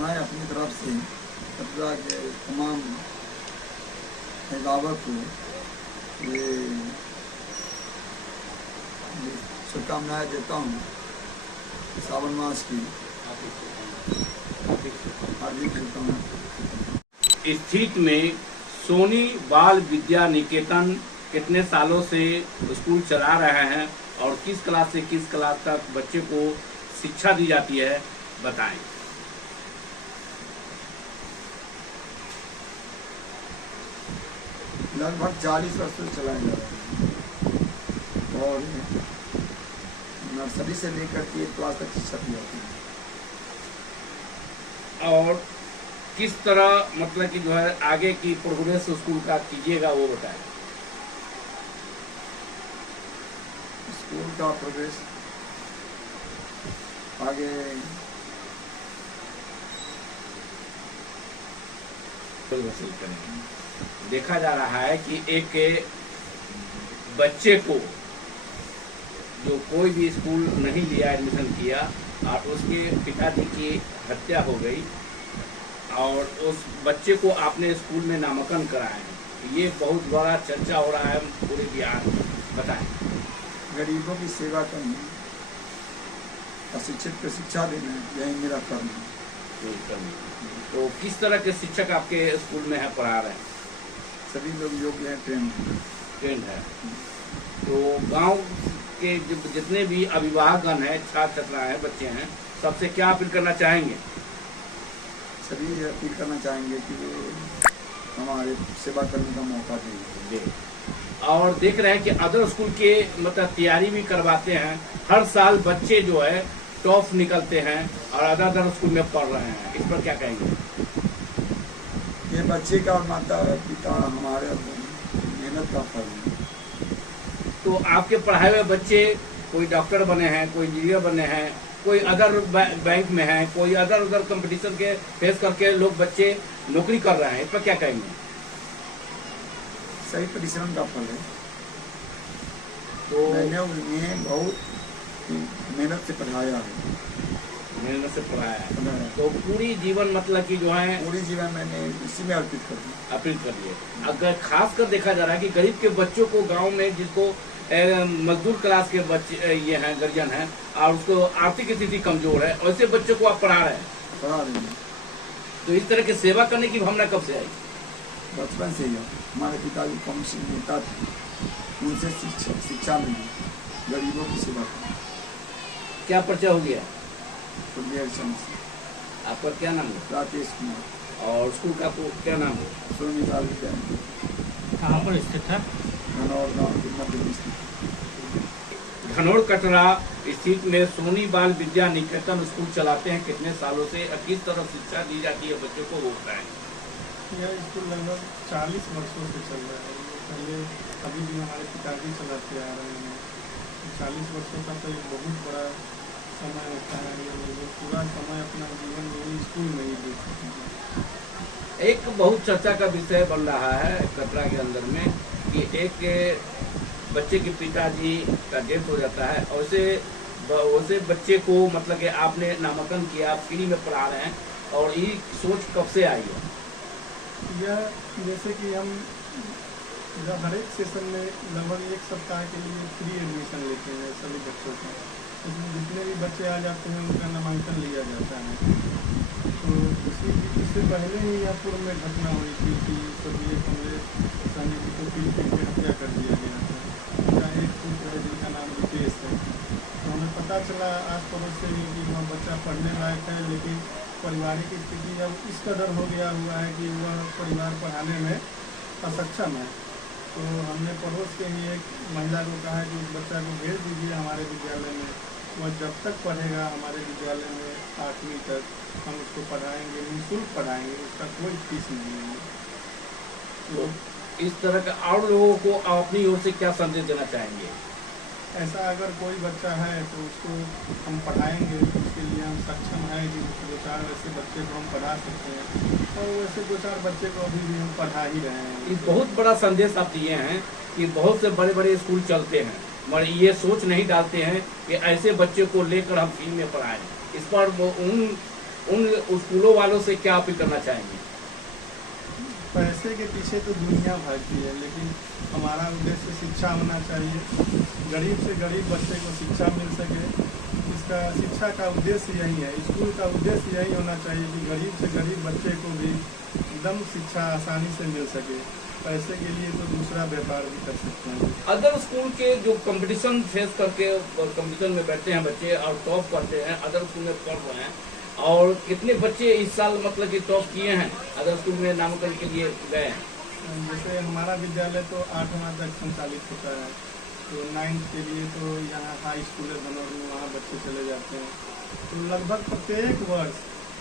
मैं अपनी तरफ से कटरा के तमाम अभिभावक को ये शुभकामनाएं देता हूँ। सावन मास की हार्दिक शुभकामनाएं। स्थित में सोनी बाल विद्या निकेतन कितने सालों से स्कूल चला रहे हैं और किस क्लास से किस क्लास तक बच्चे को शिक्षा दी जाती है, बताएं। लगभग 40 वर्ष से चलाया जा रहा है और नर्सरी से लेकर के 8 क्लास तक शिक्षा दी जाती है। और किस तरह मतलब कि जो है आगे की प्रोग्रेस स्कूल का कीजिएगा वो बताएं। स्कूल का प्रोग्रेस आगे देखा जा रहा है कि एक बच्चे को जो कोई भी स्कूल नहीं लिया, एडमिशन किया और उसके पिताजी की हत्या हो गई और उस बच्चे को आपने स्कूल में नामांकन कराया है, ये बहुत बड़ा चर्चा हो रहा है पूरे बिहार में, बताएं। गरीबों की सेवा करनी, अशिक्षित को शिक्षा देना, यही मेरा कर्म है। तो किस तरह के शिक्षक आपके स्कूल में है, पढ़ा रहे हैं? सभी लोग योग्य हैं, ट्रेंड है। तो गांव के जितने भी अभिभावकगण हैं, छात्र छात्रा हैं, बच्चे हैं, सबसे क्या अपील करना चाहेंगे? सभी अपील करना चाहेंगे कि वो हमारे सेवा करने का मौका दें। और देख रहे हैं कि अदर स्कूल के मतलब तैयारी भी करवाते हैं, हर साल बच्चे जो है टॉप निकलते हैं और अदर स्कूल में पढ़ रहे हैं, इस पर क्या कहेंगे? ये बच्चे का माता पिता हमारे मेहनत का फल है। तो आपके पढ़ाए हुए बच्चे कोई डॉक्टर बने हैं, कोई इंजीनियर बने हैं, कोई अदर बैंक में है, कोई अदर कंपटीशन के फेस करके लोग बच्चे नौकरी कर रहे हैं, इस पर क्या कहेंगे? सही परिश्रम का फल है। तो मैंने उन्हें बहुत मेहनत से पढ़ाया है। मेहनत से पढ़ाया है, तो पूरी जीवन मतलब कि जो है पूरी जीवन मैंने इसी में अर्पित कर दी। अपील करिए। अगर खास कर देखा जा रहा है कि गरीब के बच्चों को गांव में, जिसको मजदूर क्लास के बच्चे ये हैं, गार्जियन हैं और उसको आर्थिक स्थिति कमजोर है, ऐसे बच्चों को आप पढ़ा रहे हैं। तो इस तरह की सेवा करने की भावना कब से आई? बचपन से ही हमारे पिताजी कौंसिल नेता थे, उनसे शिक्षा मिली गरीबों की सेवा करना। क्या परिचय हो गया? आपका क्या नाम है? राकेश कुमार। और स्कूल का क्या नाम है? सोनी बाल विद्या। कहाँ पर स्थित है? धनौर गाँव के मध्य में स्थित। धनौर कटरा स्थित में सोनी बाल विद्या निकेतन स्कूल चलाते हैं, कितने सालों से और किस तरह शिक्षा दी जाती है बच्चों को, वो बताएं। यह स्कूल लगभग 40 वर्षों से चल रहा है। पहले अभी भी हमारे पिताजी चलाते आ रहे हैं। 40 वर्षों का तो एक बहुत बड़ा समय होता है। ये लोग पूरा समय अपना जीवन यही स्कूल में ही दे सकते हैं। एक बहुत चर्चा का विषय बन रहा है कटरा के अंदर में कि एक बच्चे के पिताजी का डेथ हो जाता है, वैसे बच्चे को मतलब कि आपने नामांकन किया, फ्री में पढ़ा रहे हैं, और ये सोच कब से आई है? यह जैसे कि हम हर एक सेशन में लगभग 1 सप्ताह के लिए फ्री एडमिशन लेते हैं सभी बच्चों का। उसमें जितने भी बच्चे आ जाते हैं उनका नामांकन लिया जाता है। तो इससे पहले ही यह पूर्व में घटना हुई थी कि सभी कांग्रेस सैनिक को पीट के हत्या कर दिया गया था। उनका एक पुत्र है जिनका नाम रितेश है। तो हमें पता चला आस पड़ोस से भी कि वह बच्चा पढ़ने लायक है, लेकिन पारिवारिक स्थिति अब इस कदर हो गया हुआ है कि वह परिवार पढ़ाने में असक्षम है। तो हमने पड़ोस के ही एक महिला को कहा कि उस बच्चा को भेज दीजिए हमारे विद्यालय में, वह जब तक पढ़ेगा हमारे विद्यालय में 8वीं तक हम उसको पढ़ाएंगे, निःशुल्क पढ़ाएंगे, उसका कोई फीस नहीं है। तो इस तरह का और लोगों को अपनी ओर से क्या संदेश देना चाहेंगे? ऐसा अगर कोई बच्चा है तो उसको हम पढ़ाएंगे, उसके लिए हम सक्षम हैं कि 2-4 ऐसे बच्चे को हम पढ़ा सकते हैं, और वैसे 2-4 बच्चे को अभी भी हम पढ़ा ही रहे हैं। एक बहुत बड़ा संदेश आप दिए हैं कि बहुत से बड़े बड़े स्कूल चलते हैं मगर ये सोच नहीं डालते हैं कि ऐसे बच्चे को लेकर हम फ्री में पढ़ाएं। इस पर वो उन उन स्कूलों वालों से क्या अपील करना चाहेंगे? पैसे के पीछे तो दुनिया भागती है, लेकिन हमारा उद्देश्य शिक्षा होना चाहिए। गरीब से गरीब बच्चे को शिक्षा मिल सके, इसका शिक्षा का उद्देश्य यही है। स्कूल का उद्देश्य यही होना चाहिए कि गरीब से गरीब बच्चे को भी एकदम शिक्षा आसानी से मिल सके। पैसे के लिए तो दूसरा व्यापार भी कर सकते हैं। अदर स्कूल के जो कंपटीशन फेस करके कंपटीशन में बैठते हैं बच्चे और टॉप करते हैं, अदर स्कूल में पढ़ रहे हैं, और कितने बच्चे इस साल मतलब कि टॉप किए हैं, अदर स्कूल में नामांकन के लिए गए हैं? जैसे हमारा विद्यालय तो 8वां तक संचालित होता है, तो 9th के लिए तो यहाँ हाई स्कूल है बनौर में, वहाँ बच्चे चले जाते हैं। तो लगभग प्रत्येक वर्ष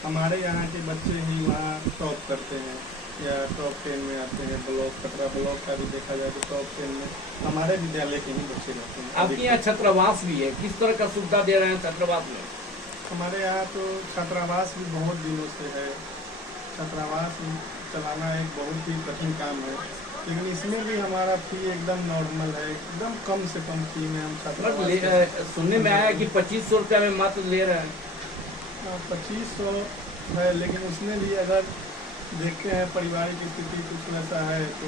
हमारे यहाँ के बच्चे ही वहाँ टॉप करते हैं या टॉप 10 में आते हैं। ब्लॉक कटरा ब्लॉक का भी देखा जाए तो टॉप 10 में हमारे विद्यालय के ही बच्चे रहते हैं। आपके यहाँ छात्रावास भी है, किस तरह का सुविधा दे रहे हैं छात्रावास में? हमारे यहाँ तो छात्रावास भी बहुत दिनों से है। छात्रावास चलाना एक बहुत ही कठिन काम है, लेकिन इसमें भी हमारा फी एकदम नॉर्मल है, एकदम कम से कम फी में हम छात्रावास। सुनने में आया कि 2500 रुपया में मात्र ले रहे हैं। 2500 है, लेकिन उसमें भी अगर देखते हैं पारिवारिक स्थिति कुछ वैसा है तो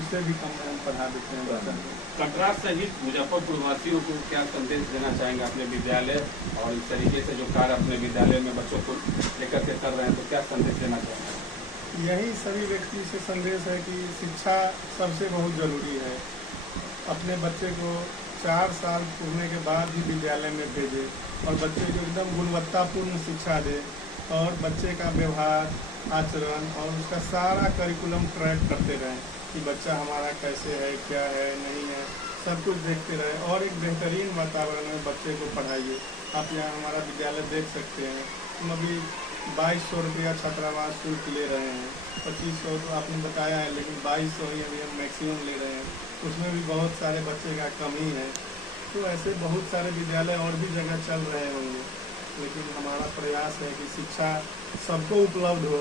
उससे भी कम में हम पढ़ा देते हैं बच्चा को। कटरा सहित मुजफ्फरपुर वासियों को क्या संदेश देना चाहेंगे अपने विद्यालय, और इस तरीके से जो कार्य अपने विद्यालय में बच्चों को लेकर के कर रहे हैं, तो क्या संदेश देना चाहेंगे? यही सभी व्यक्ति से संदेश है कि शिक्षा सबसे बहुत ज़रूरी है। अपने बच्चे को 4 साल पढ़ने के बाद ही विद्यालय में भेजें, और बच्चे को एकदम गुणवत्तापूर्ण शिक्षा दे, और बच्चे का व्यवहार, आचरण और उसका सारा करिकुलम ट्रैक करते रहें कि बच्चा हमारा कैसे है, क्या है, नहीं है, सब कुछ देखते रहे, और एक बेहतरीन वातावरण में बच्चे को पढ़ाइए। आप यहाँ हमारा विद्यालय देख सकते हैं। हम अभी 2200 रुपया छात्रावास शुल्क ले रहे हैं। 2500 तो आपने बताया है, लेकिन 2200 ही अभी हम मैक्सिमम ले रहे हैं। उसमें भी बहुत सारे बच्चे का कमी है। तो ऐसे बहुत सारे विद्यालय और भी जगह चल रहे होंगे, लेकिन हमारा प्रयास है कि शिक्षा सबको उपलब्ध हो।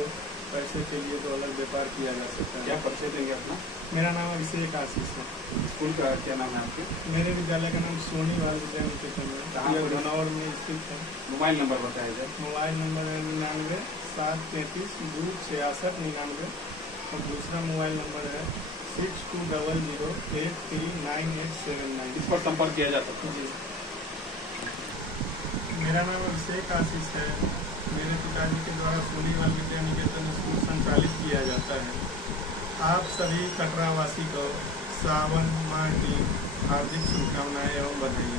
पैसे के लिए तो अलग व्यापार किया जा सकता है। क्या परिचय देंगे अपना? मेरा नाम अभिषेक आशीष है। स्कूल का क्या नाम है आपके? मेरे विद्यालय का नाम सोनीवाल विद्या निकेतन कहाँ है, पर? बनौर में स्थित है। मोबाइल नंबर बताया जाए। मोबाइल नंबर है 99-733-26699, और दूसरा मोबाइल नंबर है 6200839879। इस पर संपर्क किया जा सकता है। जी, मेरा नाम अभिषेक आशीष है। मेरे पिताजी के द्वारा सोनीवाल विद्या निकेतन स्कूल संचालित किया जाता है। आप सभी कटरावासी को सावन माह की हार्दिक शुभकामनाएं एवं बधाई।